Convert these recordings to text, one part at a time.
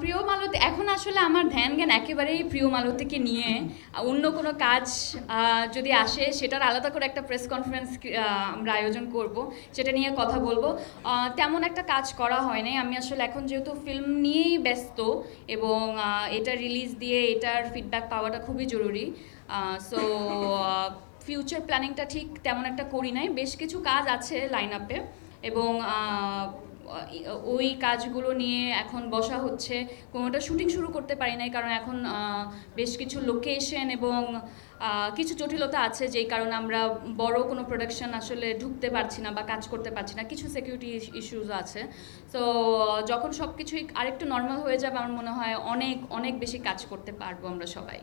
প্রিয় মালতী, এখন আসলে আমার ধ্যান জ্ঞান একেবারেই প্রিয় মালতীকে নিয়ে অন্য কোনো কাজ যদি আসে, সেটার আলাদা করে একটা প্রেস কনফারেন্স আমরা আয়োজন করব, সেটা নিয়ে কথা বলব। তেমন একটা কাজ করা হয়নি আমি আসলে এখন যেহেতু ফিল্ম নিয়েই ব্যস্ত এবং এটা রিলিজ দিয়ে এটার ফিডব্যাক পাওয়াটা খুবই জরুরি সো ফিউচার প্ল্যানিংটা ঠিক তেমন একটা করি নাই। বেশ কিছু কাজ আছে লাইন আপে এবং ওই কাজগুলো নিয়ে এখন বসা হচ্ছে। কোনোটা শুটিং শুরু করতে পারি নাই, কারণ এখন বেশ কিছু লোকেশন এবং কিছু জটিলতা আছে, যেই কারণে আমরা বড় কোনো প্রোডাকশন আসলে ঢুকতে পারছি না বা কাজ করতে পারছি না। কিছু সিকিউরিটি ইস্যুস আছে। তো যখন সব কিছুই আরেকটু নর্মাল হয়ে যাবে, আমার মনে হয় অনেক অনেক বেশি কাজ করতে পারব আমরা সবাই।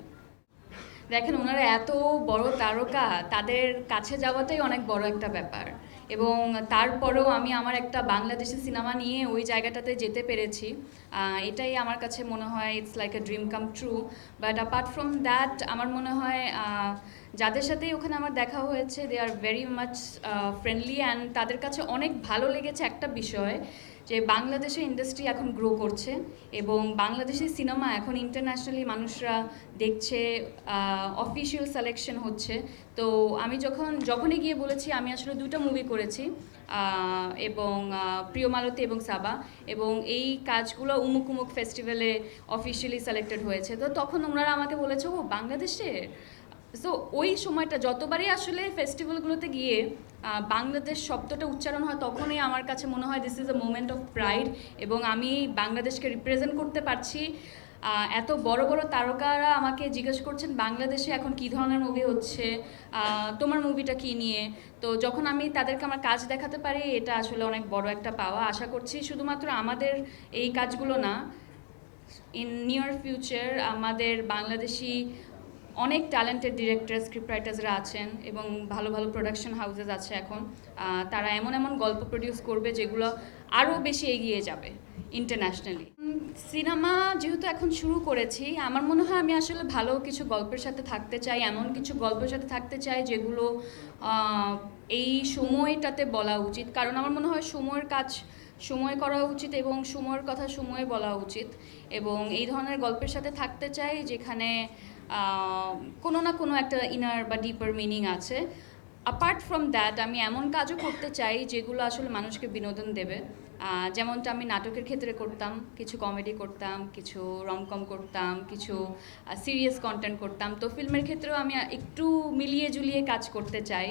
দেখেন, ওনারা এত বড় তারকা, তাদের কাছে যাওয়াটাই অনেক বড় একটা ব্যাপার। এবং তারপরেও আমি আমার একটা বাংলাদেশি সিনেমা নিয়ে ওই জায়গাটাতে যেতে পেরেছি। এটাই আমার কাছে মনে হয় it's like a dream come true but apart from that আমার মনে হয় যাদের সাথেই ওখানে আমার দেখা হয়েছে they are very much friendly and তাদের কাছে অনেক ভালো লেগেছে একটা বিষয় যে বাংলাদেশের ইন্ডাস্ট্রি এখন গ্রো করছে এবং বাংলাদেশের সিনেমা এখন ইন্টারন্যাশনালি মানুষরা দেখছে অফিসিয়াল সিলেকশন হচ্ছে। তো আমি যখন যখনই গিয়ে বলেছি আমি আসলে দুটো মুভি করেছি এবং আহ, প্রিয় মালতী এবং সাবা এবং এই কাজগুলো উমুক উমুক ফেস্টিভ্যালে অফিসিয়ালি সিলেক্টেড হয়েছে। তো তখন ওনারা আমাকে বলেছে ও বাংলাদেশের সো ওই সময়টা যতবারই আসলে ফেস্টিভ্যালগুলোতে গিয়ে বাংলাদেশ শব্দটা উচ্চারণ হয়, তখনই আমার কাছে মনে হয় this is a moment of pride এবং আমি বাংলাদেশকে রিপ্রেজেন্ট করতে পারছি। এত বড় বড় তারকারা আমাকে জিজ্ঞেস করছেন, বাংলাদেশে এখন কী ধরনের মুভি হচ্ছে? তোমার মুভিটা কী নিয়ে? তো যখন আমি তাদেরকে আমার কাজ দেখাতে পারি, এটা আসলে অনেক বড় একটা পাওয়া। আশা করছি শুধুমাত্র আমাদের এই কাজগুলো না ইন নিয়ার ফিউচার আমাদের বাংলাদেশি অনেক ট্যালেন্টেড ডিরেক্টর স্ক্রিপ্ট রাইটার্সরা আছেন এবং ভালো ভালো প্রোডাকশন হাউসেস আছে এখন। তারা এমন এমন গল্প প্রডিউস করবে যেগুলো আরও বেশি এগিয়ে যাবে ইন্টারন্যাশনালি সিনেমা যেহেতু এখন শুরু করেছি, আমার মনে হয় আমি আসলে ভালো কিছু গল্পের সাথে থাকতে চাই, এমন কিছু গল্পের সাথে থাকতে চাই যেগুলো এই সময়টাতে বলা উচিত। কারণ আমার মনে হয় সময়ের কাজ সময় করা উচিত এবং সময়ের কথা সময়ে বলা উচিত। এবং এই ধরনের গল্পের সাথে থাকতে চাই যেখানে কোনো না কোনো একটা ইনার বা ডিপার মিনিং আছে। অ্যাপার্ট ফ্রম দ্যাট আমি এমন কাজও করতে চাই যেগুলো আসলে মানুষকে বিনোদন দেবে। যেমনটা আমি নাটকের ক্ষেত্রে করতাম, কিছু কমেডি করতাম, কিছু রমকম করতাম, কিছু সিরিয়াস কন্টেন্ট করতাম। তো ফিল্মের ক্ষেত্রেও আমি একটু মিলিয়ে জুলিয়ে কাজ করতে চাই।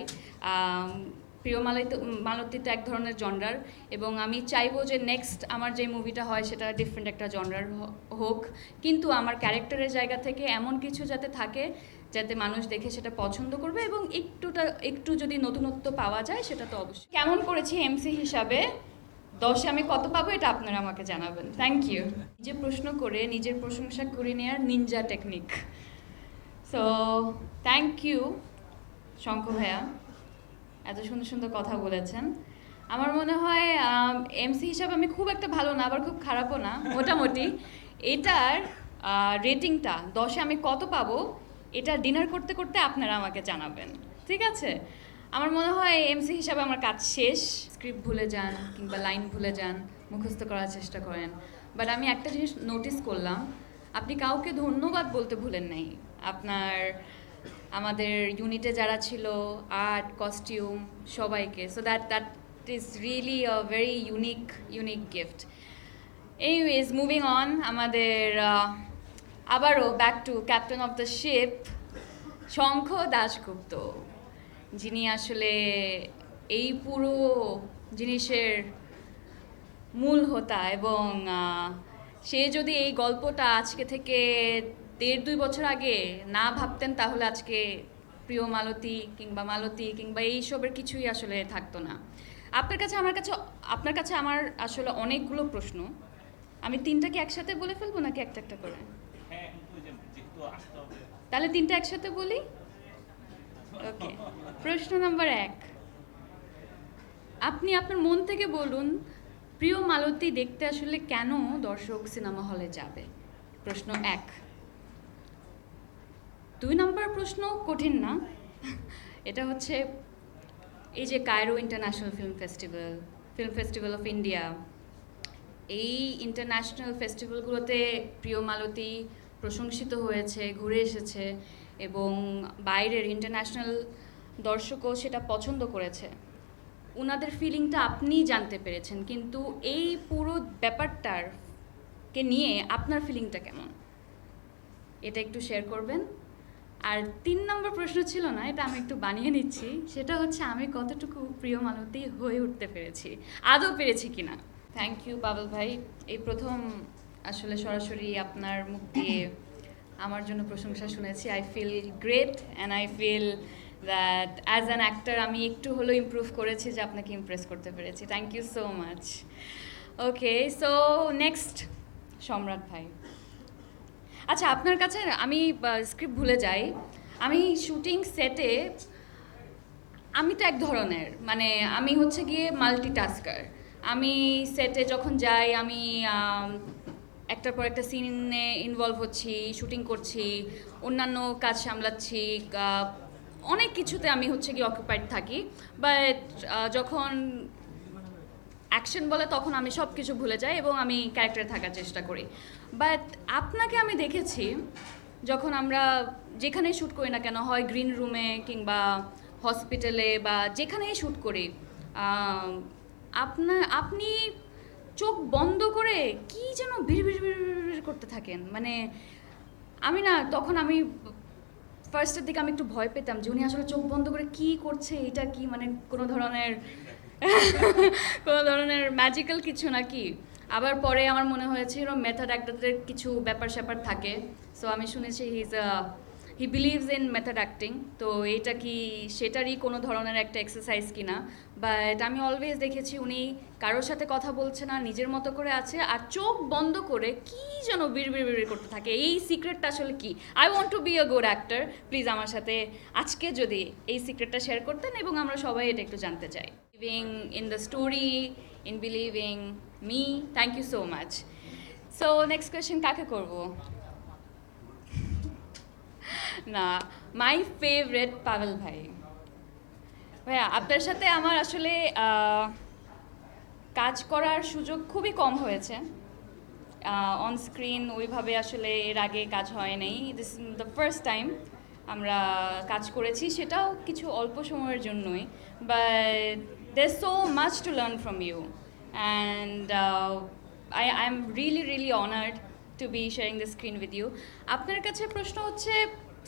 প্রিয় মালতি মালতী তো এক ধরনের জনরার এবং আমি চাইব যে নেক্সট আমার যে মুভিটা হয় সেটা ডিফারেন্ট একটা জনরার হোক। কিন্তু আমার ক্যারেক্টারের জায়গা থেকে এমন কিছু যাতে থাকে, যাতে মানুষ দেখে সেটা পছন্দ করবে এবং একটুটা, একটু যদি নতুনত্ব পাওয়া যায় সেটা তো অবশ্যই। কেমন করেছি এমসি হিসাবে? দশে আমি কত পাবো এটা আপনারা আমাকে জানাবেন। থ্যাংক ইউ নিজে প্রশ্ন করে, নিজের প্রশংসা করে নেওয়ার ninja technique so thank you Shankha ভাইয়া। এত সুন্দর সুন্দর কথা বলেছেন। আমার মনে হয় এমসি হিসাবে আমি খুব একটা ভালো না, আবার খুব খারাপও না, মোটামুটি। এটার রেটিংটা দশে আমি কত পাবো, এটা ডিনার করতে করতে আপনারা আমাকে জানাবেন। ঠিক আছে? আমার মনে হয় এমসি হিসাবে আমার কাজ শেষ। স্ক্রিপ্ট ভুলে যান কিংবা লাইন ভুলে যান, মুখস্থ করার চেষ্টা করেন। বাট আমি একটা জিনিস নোটিস করলাম, আপনি কাউকে ধন্যবাদ বলতে ভুলেন নাই। আপনার আমাদের ইউনিটে যারা ছিল আর্ট কস্টিউম সবাইকে। So that that is really a very unique unique gift anyways moving on আমাদের আবারও back to captain of the ship Shankha Dasgupta. যিনি আসলে এই পুরো জিনিসের মূল হোতা এবং সে যদি এই গল্পটা আজকে থেকে দেড় দুই বছর আগে না ভাবতেন তাহলে আজকে প্রিয় মালতী কিংবা মালতী কিংবা এইসবের কিছুই আসলে থাকতো না। আপনার কাছে আমার কাছে, আপনার কাছে আমার আসলে অনেকগুলো প্রশ্ন। আমি তিনটা কি একসাথে বলে ফেলব নাকি একটা একটা করে? তাহলে তিনটা একসাথে বলি? ওকে, প্রশ্ন নাম্বার এক। আপনি আপনার মন থেকে বলুন, প্রিয় মালতী দেখতে আসলে কেন দর্শক সিনেমা হলে যাবে? প্রশ্ন এক। দুই নম্বর প্রশ্ন কঠিন না। এটা হচ্ছে এই যে Cairo international film festival film festival of India এই ইন্টারন্যাশনাল ফেস্টিভ্যালগুলোতে প্রিয় মালতী প্রশংসিত হয়েছে, ঘুরে এসেছে এবং বাইরের ইন্টারন্যাশনাল দর্শকও সেটা পছন্দ করেছে। ওনাদের ফিলিংটা আপনি জানতে পেরেছেন, কিন্তু এই পুরো ব্যাপারটার কে নিয়ে আপনার ফিলিংটা কেমন? এটা একটু শেয়ার করবেন। আর তিন নম্বর প্রশ্ন ছিল না, এটা আমি একটু বানিয়ে নিচ্ছি। সেটা হচ্ছে, আমি কতটুকু প্রিয় মালতী হয়ে উঠতে পেরেছি? আদৌ পেরেছি কিনা? থ্যাংক ইউ পাবল ভাই। এই প্রথম আসলে সরাসরি আপনার মুখ দিয়ে আমার জন্য প্রশংসা শুনেছি। I feel great and I feel that as an actor আমি একটু হলেও ইমপ্রুভ করেছি যে আপনাকে ইমপ্রেস করতে পেরেছি। Thank you so much okay so next Samrat ভাই। আচ্ছা আপনার কাছে আমি স্ক্রিপ্ট ভুলে যাই। আমি শুটিং সেটে আমি তো এক ধরনের মানে আমি হচ্ছে গিয়ে মাল্টিটাস্কার আমি সেটে যখন যাই, আমি একটার পর একটা সিনে ইনভলভ হচ্ছি শুটিং করছি, অন্যান্য কাজ সামলাচ্ছি অনেক কিছুতে আমি হচ্ছে গিয়ে অকুপাইড থাকি। বাট যখন অ্যাকশন বলে তখন আমি সব কিছু ভুলে যাই এবং আমি ক্যারেক্টারে থাকার চেষ্টা করি। বাট আপনাকে আমি দেখেছি যখন আমরা যেখানেই শ্যুট করি না কেন, হয় গ্রিন রুমে কিংবা হসপিটালে বা যেখানেই শ্যুট করি আপনা, আপনি চোখ বন্ধ করে কি যেন ভিড় ভিড় ভিড় করতে থাকেন? মানে আমি না, তখন আমি ফার্স্টের দিকে আমি একটু ভয় পেতাম যে উনি আসলে চোখ বন্ধ করে কি করছে, এটা কি? মানে কোনো ধরনের কোনো ধরনের ম্যাজিক্যাল কিছু নাকি? আবার পরে আমার মনে হয়েছে এরকম মেথড অ্যাক্টরদের কিছু ব্যাপার স্যাপার থাকে। সো আমি শুনেছি he is he believes in method acting তো এটা কি, সেটারই কোনো ধরনের একটা এক্সারসাইজ কিনা? বাট আমি অলওয়েজ দেখেছি উনি কারোর সাথে কথা বলছে না, নিজের মতো করে আছে, আর চোখ বন্ধ করে কি যেন বিড় বিড় বিড় করতে থাকে। এই সিক্রেটটা আসলে কি? I want to be a good actor please আমার সাথে আজকে যদি এই সিক্রেটটা শেয়ার করতেন এবং আমরা সবাই এটা একটু জানতে চাই। Believing in the story in believing me thank you so much so next question কাকে করব? না মাই ফেভারেট পাভেল ভাই। ভাইয়া, আপনার সাথে আমার আসলে কাজ করার সুযোগ খুবই কম হয়েছে। অন স্ক্রিন ওইভাবে আসলে এর আগে কাজ হয় নাই। দিস দ্য ফার্স্ট টাইম আমরা কাজ করেছি, সেটাও কিছু অল্প সময়ের জন্যই। But there so much to learn from you and I I am really really honoured to be sharing the screen with you আপনার কাছে প্রশ্ন হচ্ছে,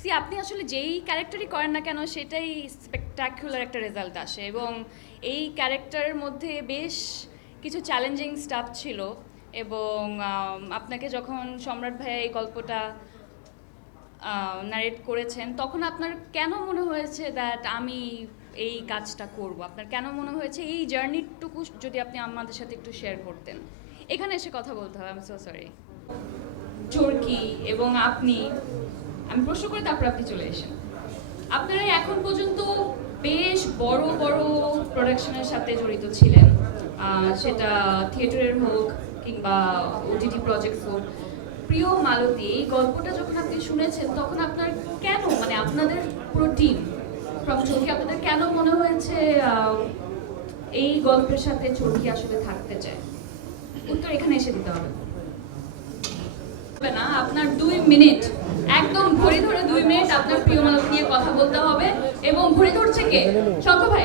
সি, আপনি আসলে যেই ক্যারেক্টারই করেন না কেন, সেটাই স্পেকটাকুলার একটা রেজাল্ট আসে। এবং এই ক্যারেক্টারের মধ্যে বেশ কিছু চ্যালেঞ্জিং স্টাফ ছিল। এবং আপনাকে যখন সম্রাট ভাইয়া এই গল্পটা নারেট করেছেন, তখন আপনার কেন মনে হয়েছে দ্যাট আমি এই কাজটা করব? আপনার কেন মনে হয়েছে এই জার্নিটুকু যদি আপনি আমাদের সাথে একটু শেয়ার করতেন? এখানে এসে কথা বলতে হবে আমি সো সরি চরকি এবং আপনি, আমি প্রশ্ন করে তারপর আপনি চলে এসেন। আপনারা এখন পর্যন্ত বেশ বড় বড় প্রোডাকশনের সাথে জড়িত ছিলেন। সেটা থিয়েটারের হোক কিংবা ওটিটি প্রজেক্ট হোক। প্রিয় মালতী, এই গল্পটা যখন আপনি শুনেছেন, তখন আপনার কেন মানে আপনাদের পুরো টিম চরকি আপনাদের কেন মনে হয়েছে এই গল্পের সাথে চরকি আসলে থাকতে চায়? উত্তর এখানে এসে দিতে হবে। হবে না, আপনার দুই মিনিট, একদম ঘড়ি ধরে দুই মিনিট আপনার প্রিয় মানুষ নিয়ে কথা বলতে হবে এবং ঘড়ি ধরছে কে? শঙ্খ ভাই।